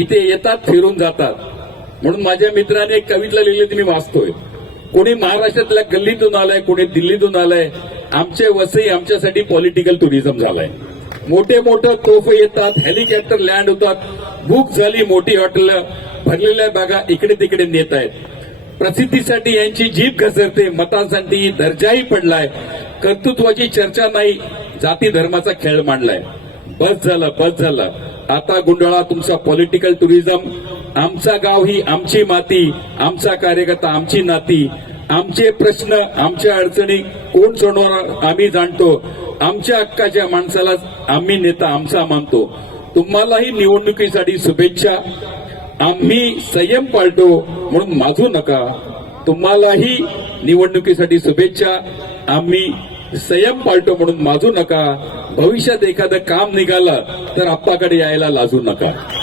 इथे येतात फिरून जातात म्हणून माझ्या मित्राने एक कविता लिहिली ती मी वाचतोय कोणी महाराष्ट्रातल्या गल्लीतून आलाय कोणी दिल्लीतून आलाय आमचे वसई आमच्यासाठी पॉलिटिकल टुरिझम झालाय मोठे मोठे तोफे येतात हेलिकॉप्टर लँड होतात बुक झाली मोठी हॉटेल भरलेल्या बागा इकडे तिकडे नेत आहेत प्रसिद्धीसाठी यांची जीभ घसरते मतांसाठी दर्जाही पडलाय कर्तृत्वाची चर्चा नाही जाती धर्माचा खेळ मांडलाय बस झालं बस झालं आता गुंडाळा तुमचा पॉलिटिकल टुरिझम आमचा गाव ही आमची माती आमचा कार्यकर्ता आमची नाती आमचे प्रश्न आमच्या अडचणी कोण सोडवणार आम्ही जाणतो आमच्या हक्काच्या माणसाला आम्ही नेता आमचा मानतो तुम्हालाही निवडणुकीसाठी शुभेच्छा आम्ही संयम पाळतो म्हणून माझू नका तुम्हालाही निवडणुकीसाठी शुभेच्छा आम्ही संयम पाळतो म्हणून माजू नका भविष्यात एखादं काम निघालं तर आप्पाकडे यायला लाजू नका